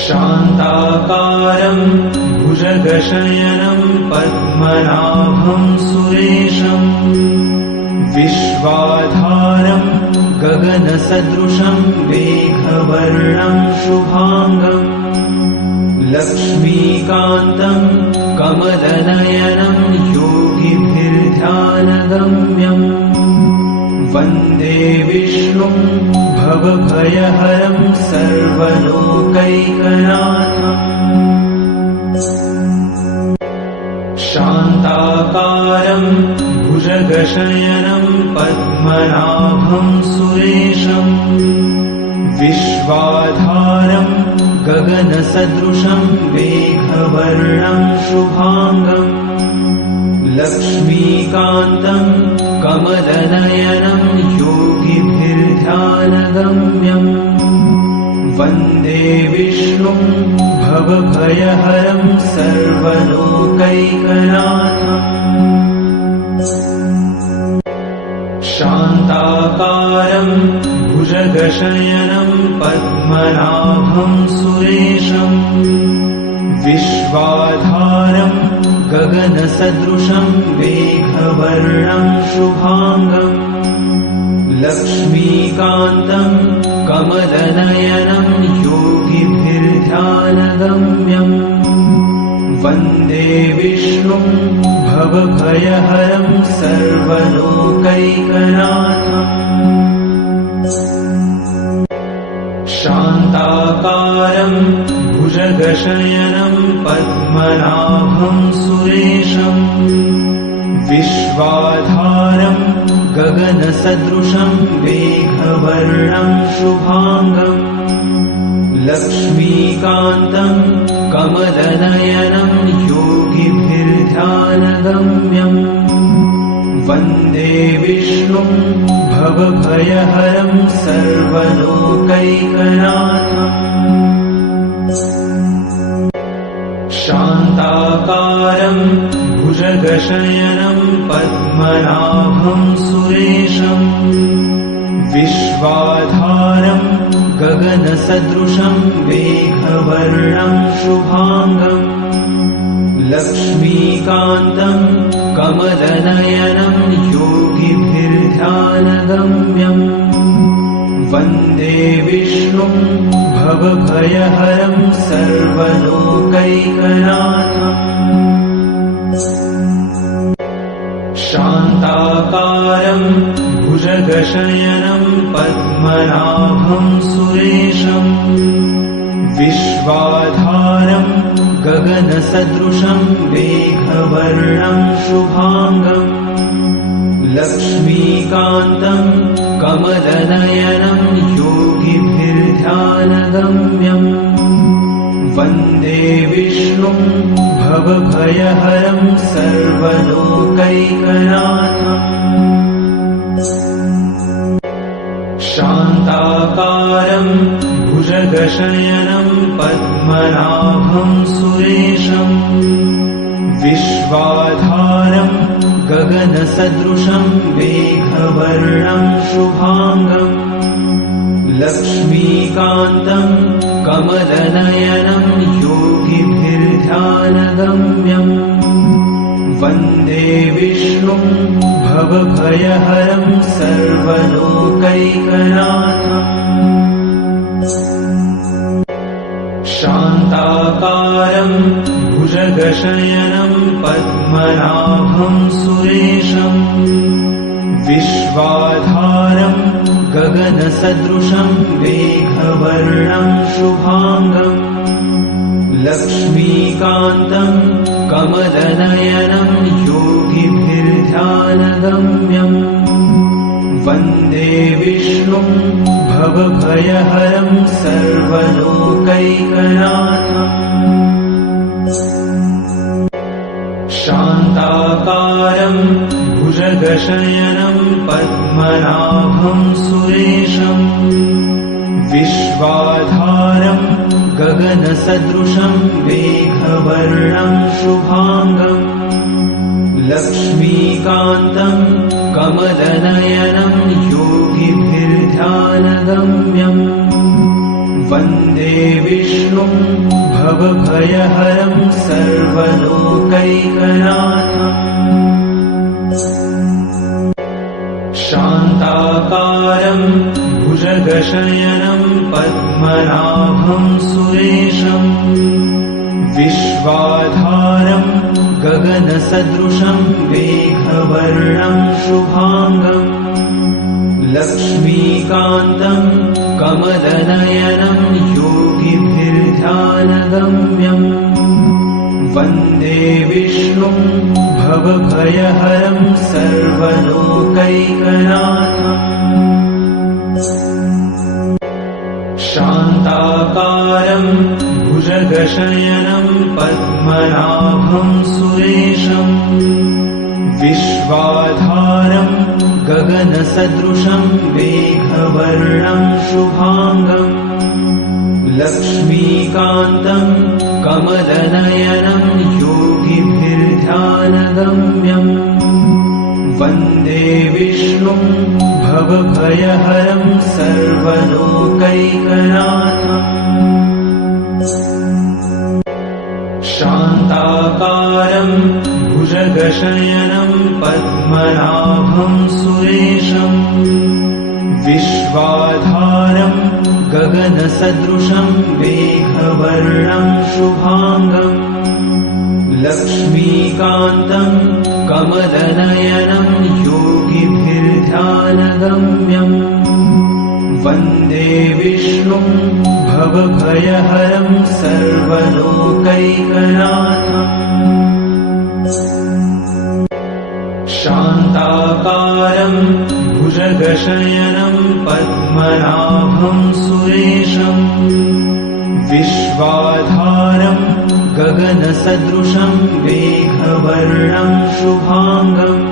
शान्ताकारं भुजगशयनं पद्मनाभं सुरेशं विश्वाधारं गगनसदृशं मेघवर्णं शुभांगं लक्ष्मीकान्तं कमलनयनं योगिभिर्ध्यानगम्यम् वन्दे विष्णुं भवभयहरं सर्वलोकैकनाथम् शान्ताकारं भुजगशयनं पद्मनाभं सुरेशं विश्वाधारं गगनसदृशं मेघवर्णं शुभांगं लक्ष्मीकान्तं कमलनयनं योगिभिर्ध्यानगम्यम् वन्दे विष्णुं भवभयहरं सर्वलोकैकनाथम् शान्ताकारं भुजगशयनं पद्मनाभं सुरेशं विश्वाधारं गगनसदृशं मेघवर्णं शुभांगं लक्ष्मीकान्तं कमलनयनं योगिभिर्ध्यानगम्यम् वन्दे विष्णुं भवभयहरं सर्वलोकैकनाथम् शान्ताकारं भुजगशयनं पद्मनाभं सुरेशं विश्वाधारं गगनसदृशं मेघवर्णं शुभांगं लक्ष्मीकान्तं कमलनयनं योगिभिर्ध्यानगम्यम् वन्दे विष्णुं भवभयहरं सर्वलोकैकनाथम् शान्ताकारं भुजगशयनं पद्मनाभं सुरेशं विश्वाधारं गगनसदृशं मेघवर्णं शुभांगं लक्ष्मीकान्तं कमलनयनं योगिभिर्ध्यानगम्यम् वन्दे विष्णुं भवभयहरं सर्वलोकैकनाथम् शान्ताकारं भुजगशयनं पद्मनाभं सुरेशं विश्वाधारं गगनसदृशं मेघवर्णं शुभांगं लक्ष्मीकान्तं कमलनयनं योगिभिर्ध्यानगम्यम् वन्दे विष्णुं भवभयहरं सर्वलोकैकनाथम् शान्ताकारं भुजगशयनं पद्मनाभं सुरेशं विश्वाधारं गगनसदृशं मेघवर्णं शुभांगं लक्ष्मीकान्तं कमलनयनं योगिभिर्ध्यानगम्यम् वन्दे विष्णुं भवभयहरं सर्वलोकैकनाथम् शान्ताकारं भुजगशयनं पद्मनाभं सुरेशं विश्वाधारं गगनसदृशं मेघवर्णं शुभांगं लक्ष्मीकान्तं कमलनयनं योगिभिर्ध्यानगम्यम् वन्दे विष्णुं भवभयहरं सर्वलोकैकनाथम् शान्ताकारं भुजगशयनं पद्मनाभं सुरेशं विश्वाधारं गगनसदृशं मेघवर्णं शुभांगं लक्ष्मीकान्तं कमलनयनं योगिभिर्ध्यानगम्यम् वन्दे विष्णुं भवभयहरं सर्वलोकैकनाथम् शान्ताकारं भुजगशयनं पद्मनाभं सुरेशम् विश्वाधारं गगनसदृशं मेघवर्णं शुभाङ्गम् लक्ष्मीकान्तं कमलनयनं योगिभिर्ध्यानगम्यम् वन्दे विष्णुं भवभयहरं सर्वलोकैकनाथम् शान्ताकारं भुजगशयनं पद्मनाभं सुरेशम् विश्वाधारं गगनसदृशं मेघवर्णं शुभाङ्गम् लक्ष्मीकान्तं कमलनयनं योगिभिर्ध्यानगम्यम् वन्दे विष्णुं भवभयहरं सर्वलोकैकनाथम् शान्ताकारं भुजगशयनं पद्मनाभं सुरेशम् विश्वाधारं गगनसदृशं मेघवर्णं शुभाङ्गम् लक्ष्मीकान्तं कमलनयनं योगिभिर्ध्यानगम्यम् वन्दे विष्णुं भवभयहरं सर्वलोकैकनाथम् शान्ताकारं भुजगशयनं पद्मनाभं सुरेशम् विश्वाधारं गगनसदृशं मेघवर्णं शुभाङ्गम्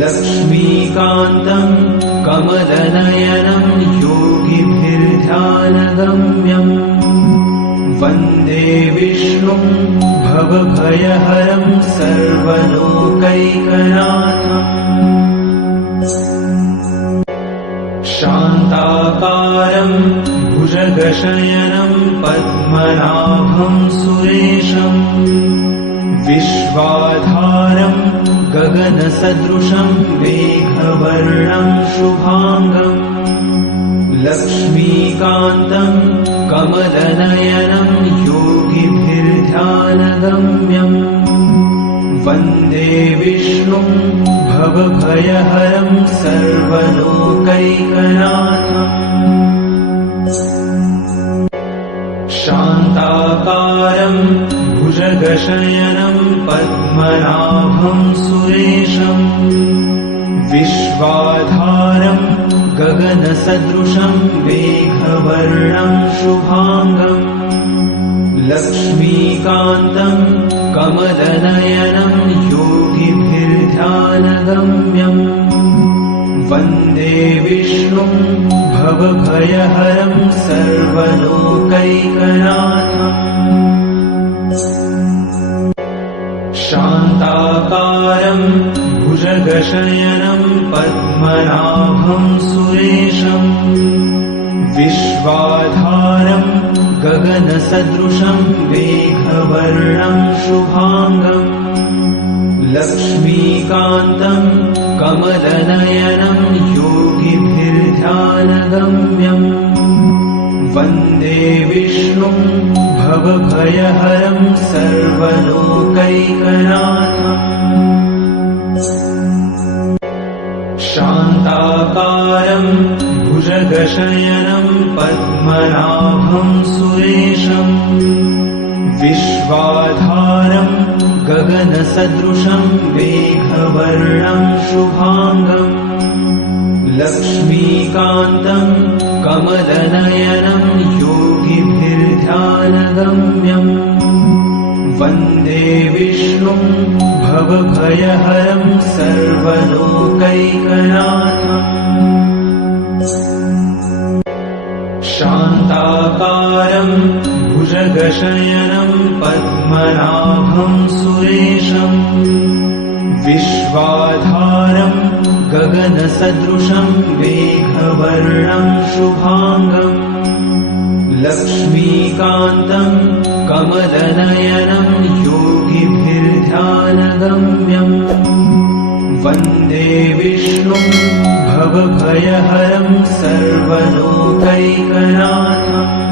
लक्ष्मीकान्तं कमलनयनं योगिभिर्ध्यानगम्यम् वन्दे विष्णुं भवभयहरं सर्वलोकैकनाथम् शान्ताकारं भुजगशयनं पद्मनाभं सुरेशम् विश्वाधारं गगनसदृशं मेघवर्णं शुभाङ्गम् लक्ष्मीकान्तं कमलनयनं योगिभिर्ध्यानगम्यम् वन्दे विष्णुं भवभयहरं सर्वलोकैकनाथम् शान्ताकारं भुजगशयनं पद्मनाभं सुरेशम् विश्वाधारं गगनसदृशं मेघवर्णं शुभाङ्गम् लक्ष्मीकान्तं कमलनयनं योगिभिर्ध्यानगम्यम् वन्दे विष्णुं भवभयहरं सर्वलोकैकनाथम् शान्ताकारं भुजगशयनं पद्मनाभं सुरेशम् विश्वाधारं गगनसदृशं मेघवर्णं शुभाङ्गम् लक्ष्मीकान्तं कमलनयनं योगिभिर्ध्यानगम्यम् वन्दे विष्णुं भवभयहरं सर्वलोकैकनाथम् शान्ताकारं भुजगशयनं पद्मनाभं सुरेशम् विश्वाधारं गगनसदृशं मेघवर्णं शुभाङ्गम् लक्ष्मीकान्तं कमलनयनं योगिभिर्ध्यानगम्यम् वन्दे विष्णुं भवभयहरं सर्वलोकैकनाथम् शान्ताकारं भुजगशयनं पद्मनाभं सुरेशम् विश्वाधारं गगनसदृशं मेघवर्णं शुभाङ्गम् लक्ष्मीकान्तं कमलनयनं योगिभिर्ध्यानगम्यम् वन्दे विष्णुं भवभयहरं सर्वलोकैकनाथम्